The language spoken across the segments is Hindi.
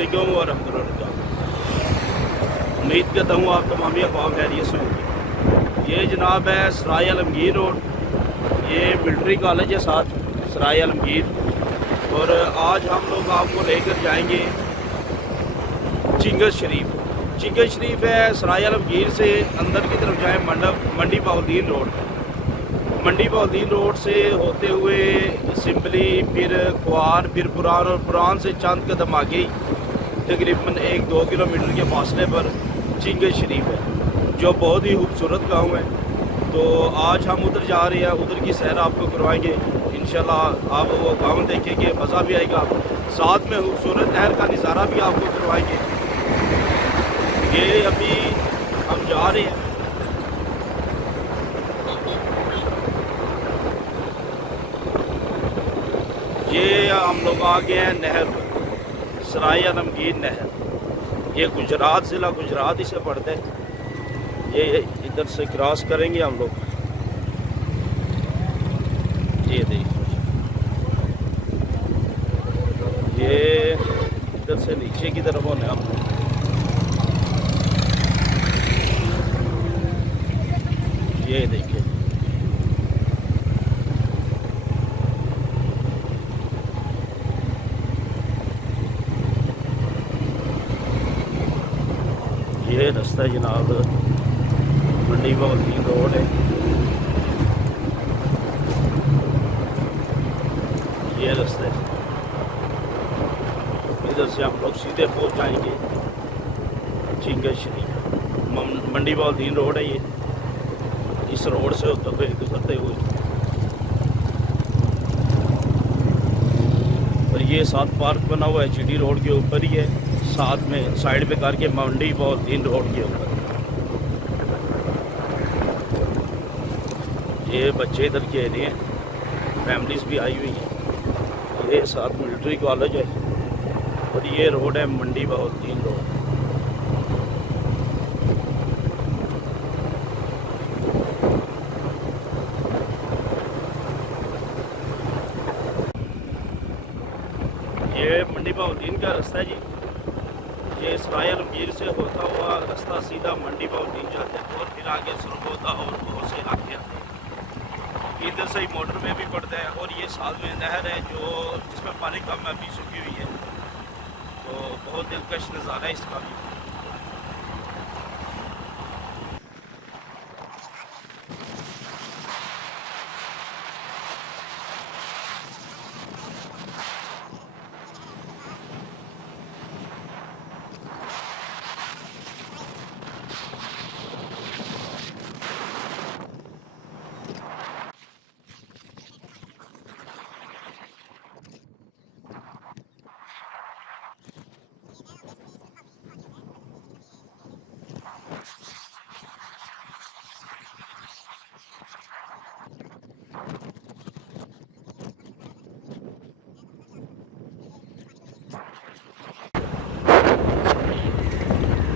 अस्सलामुअलैकुम वरहमतुल्लाह। उम्मीद करता हूँ आप तमामी अहबाब खैरियत से होंगे। ये जनाब है सराय आलमगीर रोड, ये मिलिट्री कॉलेज है साथ सराय आलमगीर। और आज हम लोग आपको लेकर जाएंगे चिंगस शरीफ। चिंगस शरीफ है सराय आलमगीर से अंदर की तरफ जाए मंडी बहाउद्दीन रोड, मंडी बहाउद्दीन रोड से होते हुए सिंबली, फिर खुआर, फिर पुरान, और पुरान से चंद कदम आगे ही तकरीबन 1-2 किलोमीटर के फासले पर चिंगस शरीफ है, जो बहुत ही खूबसूरत गांव है। तो आज हम उधर जा रहे हैं, उधर की सैर आपको करवाएंगे इंशाल्लाह। आप वो गांव देखेंगे, मज़ा भी आएगा, साथ में खूबसूरत नहर का नज़ारा भी आपको करवाएंगे। ये अभी हम जा रहे हैं। ये हम लोग आ गए हैं नहर पर, सराय आलमगीर नहर। ये गुजरात ज़िला गुजरात इसे पड़ता है। ये इधर से क्रॉस करेंगे हम लोग। ये देखिए, ये इधर से नीचे की तरफ होने हम लोग। ये देखिए, ये रास्ता जनाब मंडी बहाउद्दीन रोड है। ये रास्ता है, इधर से हम लोग सीधे पहुंच जाएंगे चिंगस शरीफ। मंडी बहाउद्दीन रोड है ये, इस रोड से होते हुए गुजरते हुए। और ये साथ पार्क बना हुआ है GD रोड के ऊपर ही है, साथ में साइड पे करके मंडी बहाउद्दीन रोड के ऊपर। ये बच्चे इधर खेले हैं, फैमिलीज भी आई हुई हैं। ये साथ मिलिट्री कॉलेज है और ये रोड है मंडी बहाउद्दीन रोड। ये मंडी बहाउद्दीन का रास्ता है जी। ये सराय आलमगीर से होता हुआ रास्ता सीधा मंडी बहाउद्दीन जाते हैं और फिर आगे सरगोदा और बहुत से इलाके आते हैं। इधर से ही मोटर में भी पड़ता है। और ये साथ में नहर है जो जिसमें पानी कम अभी सूखी हुई है, तो बहुत दिलकश नज़ारा है इसका भी।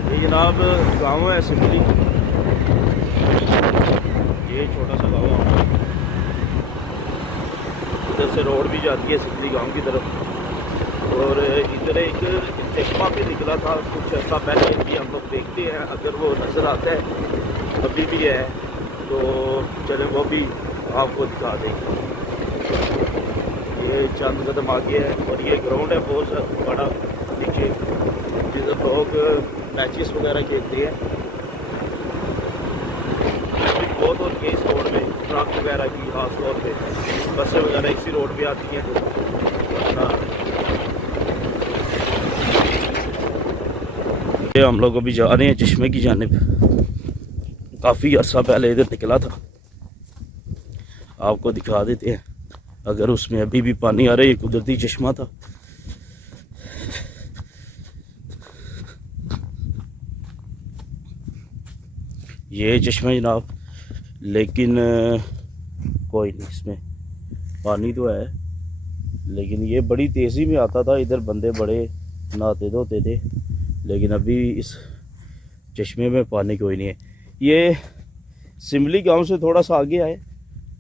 ये जनाब गांव है सिंबली, ये छोटा सा गांव है। इधर से रोड भी जाती है सिंबली गांव की तरफ। और इधर एक चश्मा भी निकला था कुछ ऐसा पहले, भी हम लोग देखते हैं अगर वो नज़र आता है, अभी भी है तो चले वो भी आपको दिखा देंगे। ये चंद कदम आगे है और ये ग्राउंड है बहुत बड़ा नीचे, जिधर लोग मैचेस वगैरह खेलते हैं। बहुत और के इस रोड में ट्रक वगैरह की खास तौर पे बसें वगैरह इसी रोड पे आती हैं। ये हम लोग अभी जा रहे हैं चश्मे की जानिब। काफ़ी अर्सा पहले इधर निकला था, आपको दिखा देते हैं। अगर उसमें अभी भी पानी आ रहा है, ये कुदरती चश्मा था। ये चश्मा जनाब, लेकिन कोई नहीं, इसमें पानी तो है लेकिन ये बड़ी तेज़ी में आता था। इधर बंदे बड़े नहाते धोते थे, लेकिन अभी इस चश्मे में पानी कोई नहीं है। ये सिमली गांव से थोड़ा सा आगे आए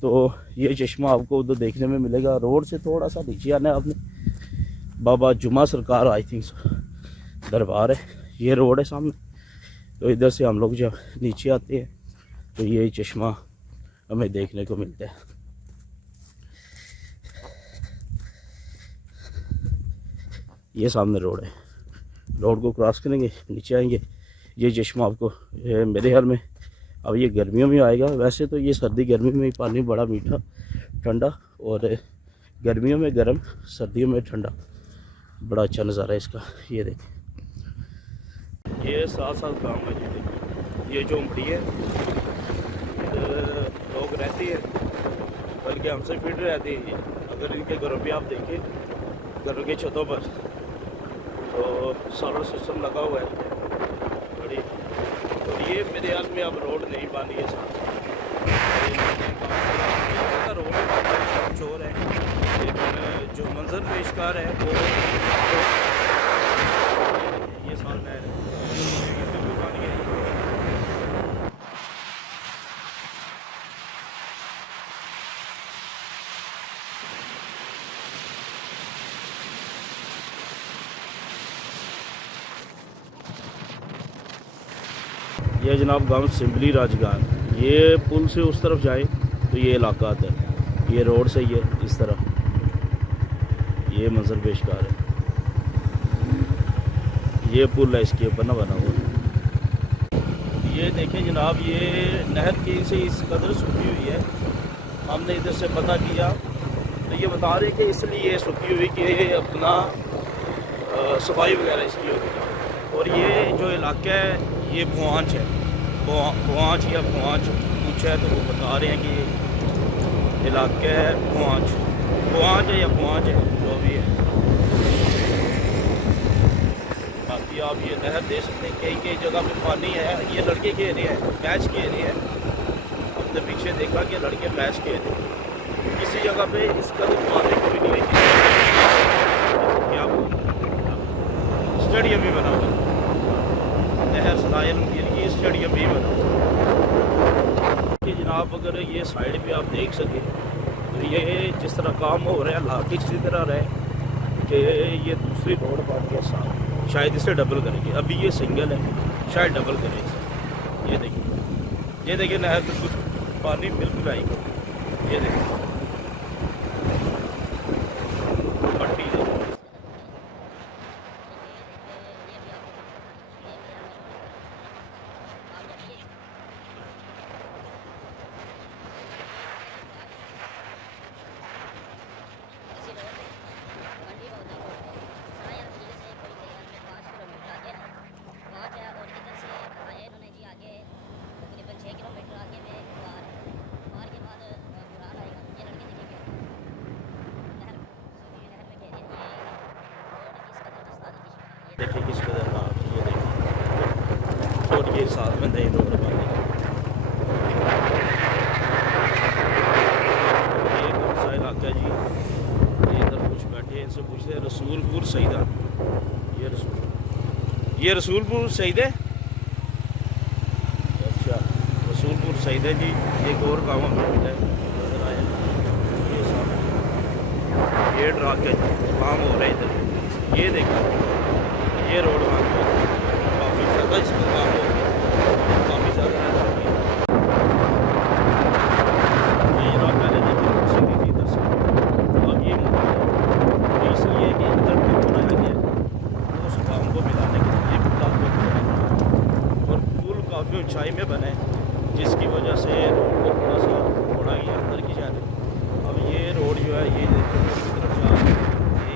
तो ये चश्मा आपको उधर देखने में मिलेगा। रोड से थोड़ा सा नीचे आना है आपने, बाबा जुमा सरकार आई थिंक सो, दरबार है, ये रोड है सामने। तो इधर से हम लोग जब नीचे आते हैं तो ये चश्मा हमें देखने को मिलता है। ये सामने रोड है, रोड को क्रॉस करेंगे नीचे आएंगे, ये चश्मा आपको मेरे ख्याल में अब ये गर्मियों में आएगा। वैसे तो ये सर्दी गर्मी में पानी बड़ा मीठा ठंडा, और गर्मियों में गर्म, सर्दियों में ठंडा, बड़ा अच्छा नज़ारा है इसका। ये देखिए, ये साथ साथ गाँव है जी। देखिए ये झोंपड़ी है, लोग रहते हैं, बल्कि हमसे फिट रहते हैं ये। अगर इनके घरों पे आप देखें, घरों के छतों पर तो सोलर सिस्टम लगा हुआ है बड़ी। और ये मेरे हाल में अब रोड नहीं बनी है साथ रोड चोर है, लेकिन जो मंजर पेशकार है वो ये साल में पानी है। ये जनाब गांव सिंबली राजगान। ये पुल से उस तरफ जाए तो ये इलाका आता है, ये रोड से ही है इस तरफ, ये मंजर पेशकार है। ये पुल है इसके ऊपर ना बना हुआ। ये देखें जनाब, ये नहर की से इस कदर सूखी हुई है। हमने इधर से पता किया तो ये बता रहे कि इसलिए सूखी हुई कि अपना सफाई वगैरह इसकी होगी। और ये जो इलाका है ये भुआंच है, भुआंच या भुआंच पूछा है तो वो बता रहे हैं कि ये इलाका है भुआंच है या भुआंच है, जो भी है। बाकी आप ये नहर देख सकते हैं, कई कई जगह पे पानी है। ये लड़के खेल रहे हैं, मैच खेल रहे हैं। हमने पीछे देखा कि लड़के मैच खेल रहे हैं। किसी जगह पे इसका तो पानी को भी नहीं है, क्या स्टेडियम भी बना हुआ है, नहर सरायल ये स्टेडियम भी बना हुआ है कि जनाब। अगर ये साइड पे आप देख सकें तो ये जिस तरह काम हो रहा है, अल्लाह की इसी तरह रहे कि ये दूसरी रोड बन के साथ शायद इसे डबल करेंगे। अभी ये सिंगल है, शायद डबल करेंगे। ये देखिए नहर में कुछ पानी बिल्कुल आएगा। ये देखिए पट्टी है। देखिए किस कदर हाँ, ये देखिए और ये साथ में नई रोड बन गई। ये कौन सा इलाका जी? ये इधर कुछ बैठे हैं, इनसे पूछते हैं। रसूलपुर सईदा, ये रसूलपुर सईद है। अच्छा रसूलपुर सईद है जी। एक और गाँव हमें मिला है, नजर आया ये सामने, ये ड्रा के काम हो रहा है इधर। ये देखिए ये रोड बन गई, काफ़ी ज़्यादा इसका काम हो गया, काफ़ी ज़्यादा है। ये जनाब पहले देखिए रोड सीधी थी इधर से, अब ये मुड़ी है। इसलिए कि इधर पुल बनाया गया उस काम को मिलाने के लिए पुल आपको बनाया, और पुल काफ़ी ऊंचाई में बने जिसकी वजह से रोड को थोड़ा सा बढ़ाई है अंदर की जाने। अब ये रोड जो है ये तरफ जा रही है,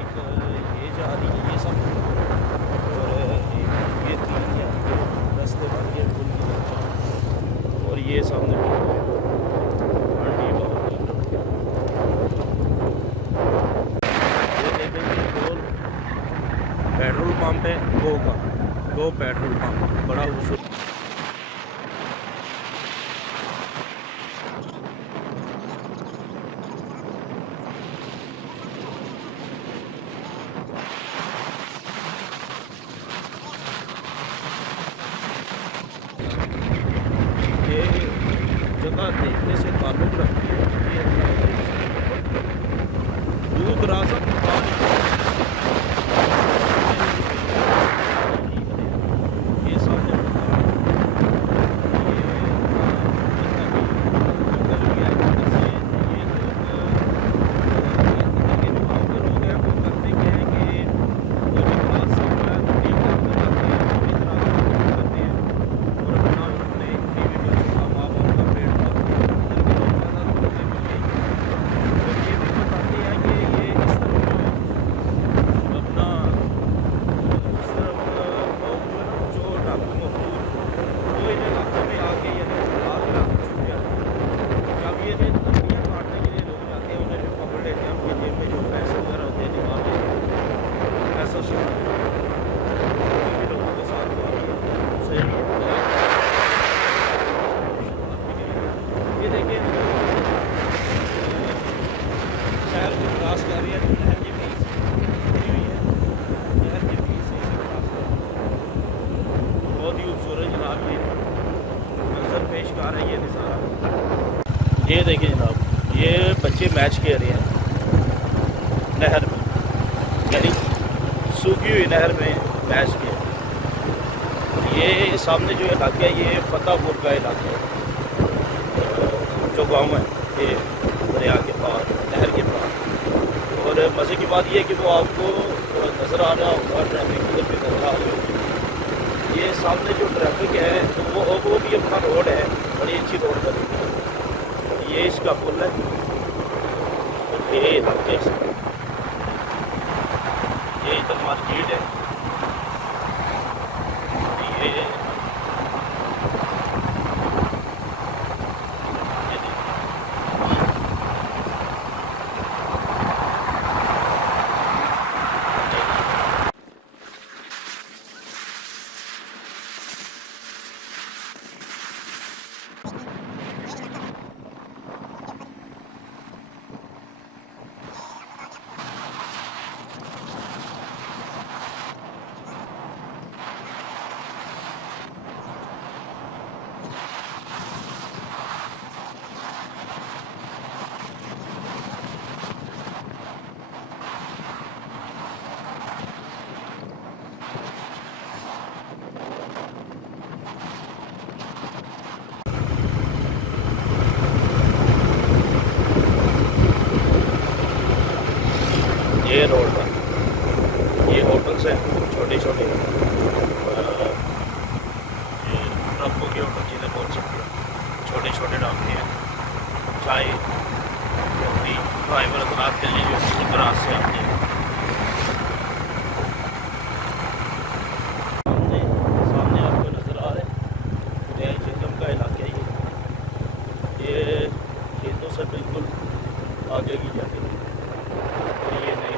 एक ये जा रही है, ये सब और ये सामने ये देखेंगे पेट्रोल पंप है, दो पेट्रोल पंप, बड़ा खूबसूरत। जगह देखने से ताल्लुक़ रखती है। दूर दराज नहर के बीच से हुई है, नहर के बीच से इसे क्रॉस कर बहुत ही खूबसूरत जनाब ये मंजर पेश कर रही है नज़ारा। ये देखिए जनाब, ये बच्चे मैच खेल रहे हैं नहर में, यानी सूखी हुई नहर में मैच खेल। ये सामने जो इलाका है ये फतेहपुर का इलाका है, जो गांव है ये दरिया के पार, नहर के पार। और मज़े की बात ये है कि वो आपको नज़र आ रहा होगा, ट्रैफिक उधर भी नज़र आ रही होगी। ये सामने जो ट्रैफिक है तो वो भी अपना रोड है, बड़ी अच्छी रोड बनी है। ये इसका पुल है और ये इलाके इसका, ये इधर मार्केट है। ये ये रोड पर ये होटल्स हैं छोटे छोटे, ये ट्रकों के होटल जिन्हें बोल सकते हैं, छोटे छोटे ढाबे हैं। चाय अपनी ड्राइवर रात के लिए जो रात से आते हैं। सामने सामने आपको नज़र आ रहा है चिंतम का इलाका है। ये खेतों से बिल्कुल आगे की जाती है। ये नहीं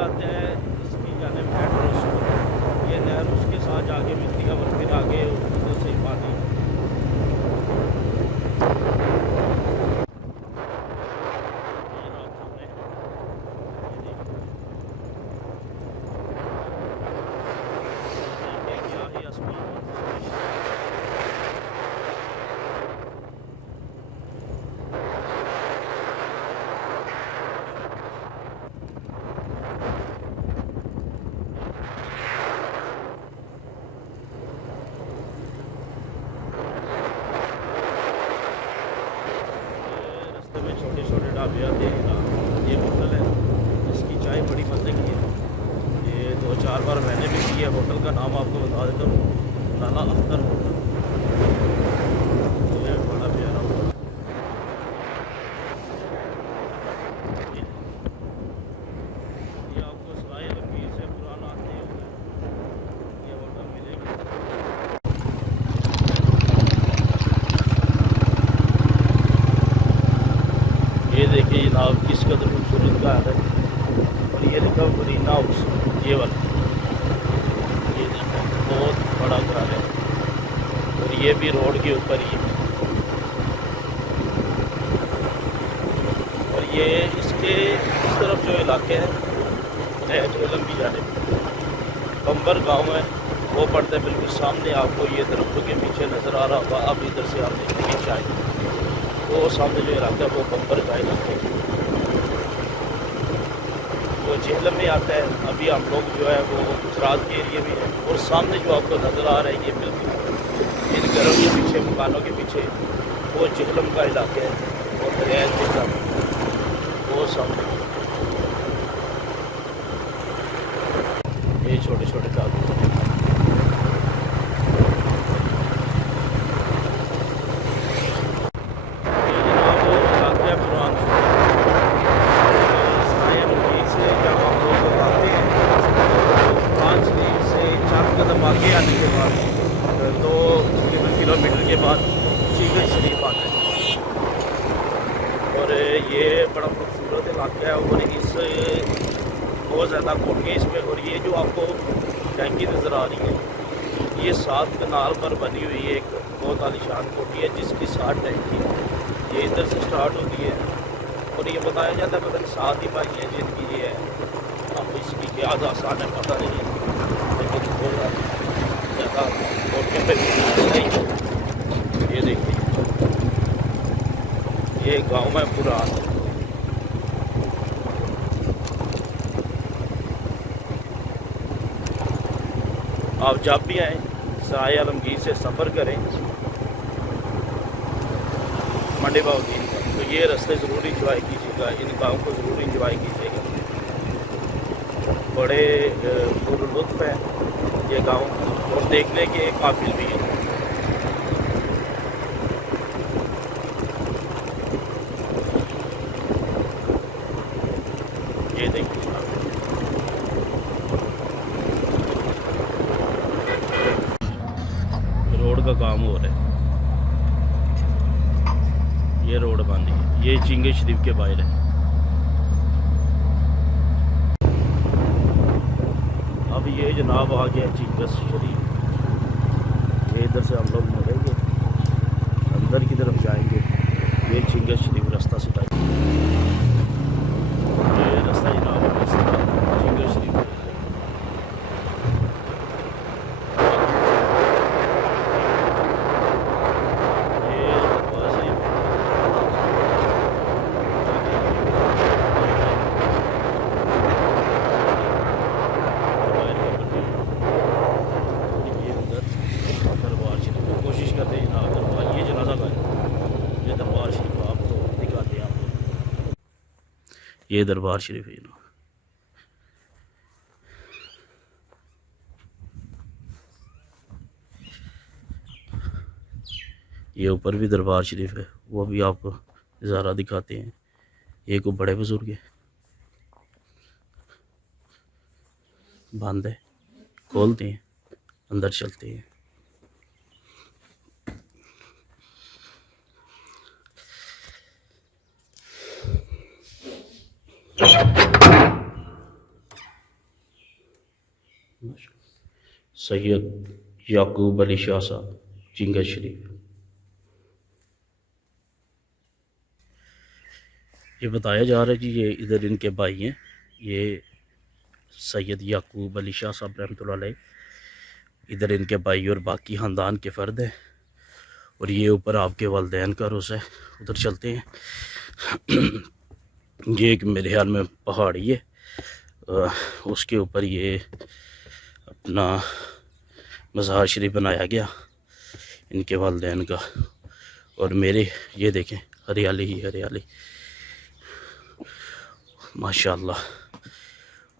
आते हैं इसकी जाने मेट्रो स्कूल, ये नहर उसके साथ जाके मिलती है और फिर आगे से पानी। में छोटे छोटे ढाबे आते हैं। ये होटल है, इसकी चाय बड़ी मज़े की है। ये 2-4 बार मैंने भी पी है। होटल का नाम आपको बता देता हूँ, लाला अख्तर होटल। ये बड़ा प्यारा होटल, ये आपको सराय लकीर से पुराना आते हुए ये होटल मिलेगा। ये देखिए जनाब किस कदर खूबसूरत का है। और ये लिखा ग्रीन हाउस, ये वाला, ये देखो बहुत बड़ा घर है और ये भी रोड के ऊपर ही है। और ये इसके इस तरफ जो इलाके हैं जो लंबी जाने कंबर गांव है वो पड़ता है बिल्कुल सामने। आपको ये दरख्तों के पीछे नज़र आ रहा होगा, अब इधर से आप देखेंगे शायद वो सामने जो इलाका है वो कंबर का इलाका है, वो झेलम में आता है। अभी हम लोग जो है वो गुजरात के एरिए में है। और सामने जो आपको नज़र आ रहा है ये बिल्कुल इन घरों के पीछे, मकानों के पीछे वो झेलम का इलाका है और दरिया झेलम वो सामने। ये छोटे छोटे ढाबे आगे आने के बाद तो तकरीबन किलोमीटर के बाद चीगड़ शरीफ आता है। और ये बड़ा खूबसूरत इलाका है और इस बहुत ज़्यादा कोठियाँ इसमें। और ये जो आपको टैंकी नज़र आ रही है ये 7 कनाल पर बनी हुई एक बहुत आलीशान कोठी है जिसकी 7 टैंकी है। ये इधर से स्टार्ट होती है और ये बताया जाता है पता नहीं 7 ही भाई हैं जिनकी ये है। अब इसकी क्या आसान है पता नहीं है, लेकिन थोड़ा ज़्यादा कोठे पे ये देखिए ये गाँव में पूरा आप जब भी आएँ सराय आलमगीर से सफ़र करें मंडी बाउद्दीन का, तो ये रास्ते ज़रूर इंजॉय कीजिएगा, इन गाँव को ज़रूर इंजॉय कीजिएगा। बड़े पुरलुत्फ़ है ये गाँव और देखने के काबिल भी है। ये देखिए रोड का काम हो रहा है, ये रोड बांधी है, ये चिंगे शरीफ के बाहर है। अब ये जनाब आ गया चिंगे शरीफ, ये इधर से हम लोग मुड़ेंगे अंदर की तरफ जाएंगे। ये चिंगे शरीफ रास्ता सीधा, ये रास्ता जनाब चिंगे शरीफ। ये दरबार शरीफ है ना, ये ऊपर भी दरबार शरीफ है, वो भी आपको नज़ारा दिखाते हैं। ये को बड़े बुजुर्ग है, बंद है, खोलते हैं अंदर चलते हैं। सैयद याकूब अली शाह साहब चिंगा शरीफ। ये बताया जा रहा है कि ये इधर इनके भाई हैं, ये सैयद याकूब अली शाह साहब रहमतुल्लाह अलैह, इधर इनके भाई और बाकी ख़ानदान के फ़र्द हैं। और ये ऊपर आपके वालिदैन का रोज़ा है, उधर चलते हैं। ये एक मेरे ख्याल में पहाड़ी है, उसके ऊपर ये अपना मज़ार शरीफ बनाया गया इनके वालिदैन का। और मेरे ये देखें हरियाली ही हरियाली, माशाअल्लाह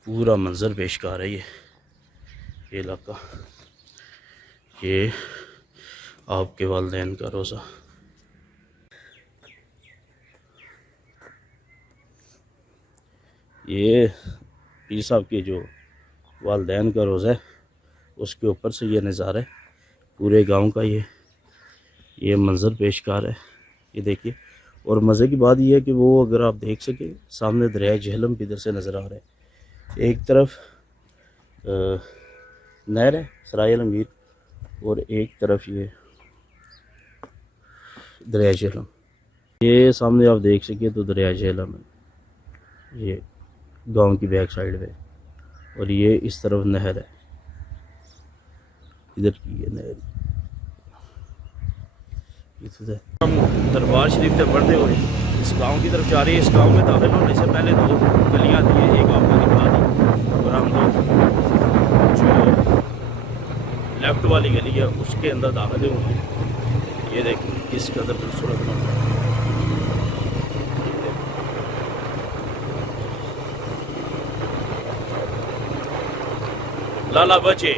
पूरा मंज़र पेश कर रही है ये इलाका। ये आपके वालिदैन का रोज़ा, ये पीर साहब के जो वालिदैन का रोज़ा है उसके ऊपर से ये नज़ारा है पूरे गांव का। ये मंज़र पेश कर है, ये देखिए। और मज़े की बात यह है कि वो अगर आप देख सके सामने दरिया झेलम भी इधर से नज़र आ रहा है। एक तरफ नहर है सराय आलमगीर और एक तरफ ये दरिया झेलम। ये सामने आप देख सके तो दरिया झेलम है, ये गांव की बैक साइड पे। और ये इस तरफ नहर है, इधर की है नहर। हम दरबार शरीफ से बढ़ते हुए इस गांव की तरफ जा रही है। इस गांव में दाखिल होने से पहले 2 गलियां थी, एक आपको दिखा दी और हम लोग जो लेफ्ट वाली गली है उसके अंदर दाखिल हुए हैं। ये देखिए किस कदर खूबसूरत मंजर। लाला बचे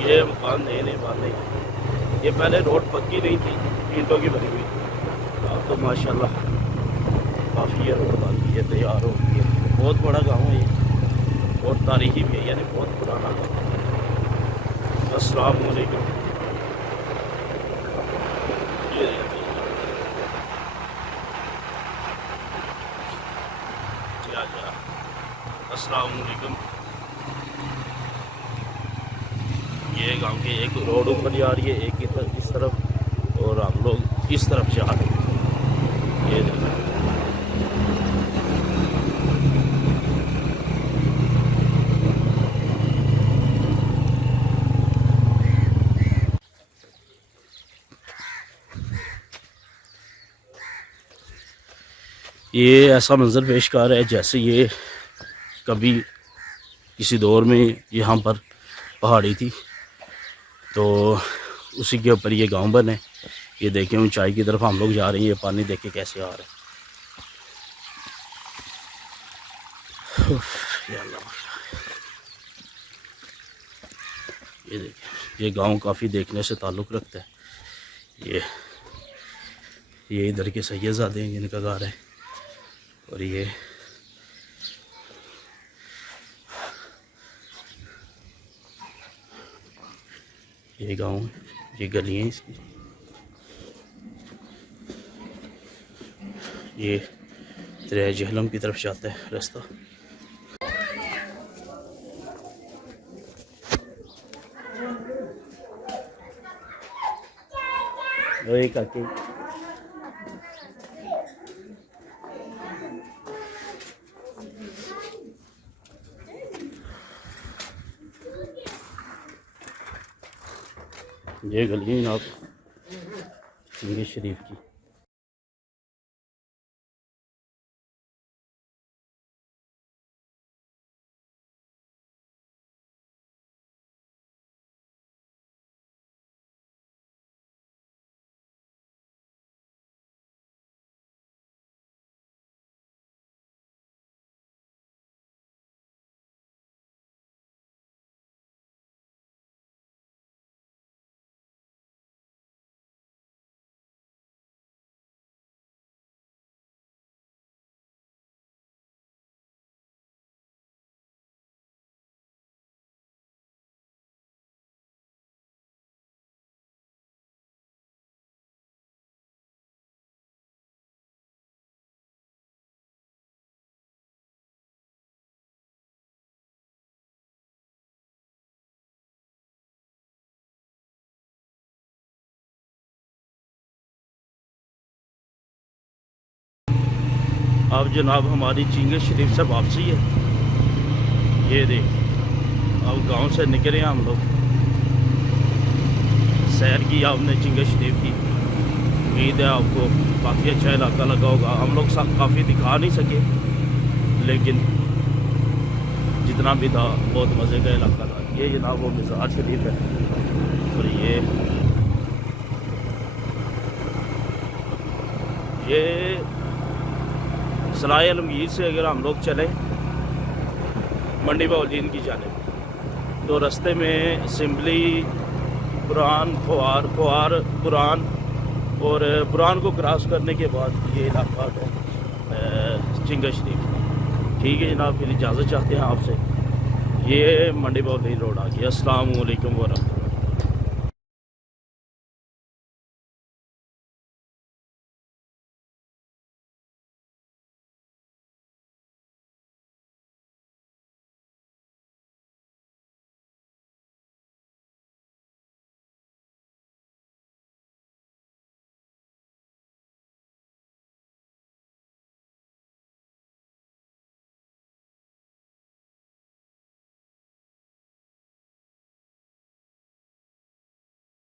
ये बांध नहीं बांधे, ये पहले रोड पक्की नहीं थी, ईंटों की बनी हुई। अब तो माशाल्लाह काफ़ी ये रोड बन गई है, तैयार हो गई है। बहुत बड़ा गांव है ये और तारीखी भी है, यानी बहुत पुराना गाँव है। अस्सलाम वालेकुम। अस्सलाम वालेकुम। ये गांव के एक रोड ऊपर जा रही है, एक इस तरफ और हम लोग इस तरफ जा रहे हैं। ये देखो ये ऐसा मंजर पेश कर रहा है जैसे ये कभी किसी दौर में यहाँ पर पहाड़ी थी तो उसी के ऊपर ये गांव बने। ये देखें ऊंचाई की तरफ हम लोग जा रहे हैं, ये पानी देखे कैसे आ रहा है। ये देखें ये गांव काफ़ी देखने से ताल्लुक़ रखता है। ये इधर के सैयदज़ादे हैं जिनका घर है और ये गांव है, ये गली है इसकी। ये दरिया जहलम की तरफ जाता है रास्ता। ओए काके ये गली है जनाब चिंगे शरीफ की। अब जनाब हमारी चिंगे शरीफ से वापसी है। ये देख अब गांव से निकले हैं हम लोग, सैर की आपने चिंगे शरीफ की। उम्मीद है आपको काफ़ी अच्छा इलाका लगा होगा। हम लोग सब काफ़ी दिखा नहीं सके लेकिन जितना भी था बहुत मज़े का इलाका था। ये जनाब वो मज़ार शरीफ है और ये सराय आलमगीर से अगर हम लोग चलें मंडी बाउद्दीन की जानिब तो रास्ते में सिंबली पुरान खुआर पुरान और पुरान को क्रॉस करने के बाद ये इलाका है चिंगा शरीफ। ठीक है जनाब, फिर इजाज़त चाहते हैं आपसे। ये मंडी बाउद्दीन रोड आ गया। अस्सलाम वालेकुम वरहमतुल्लाह।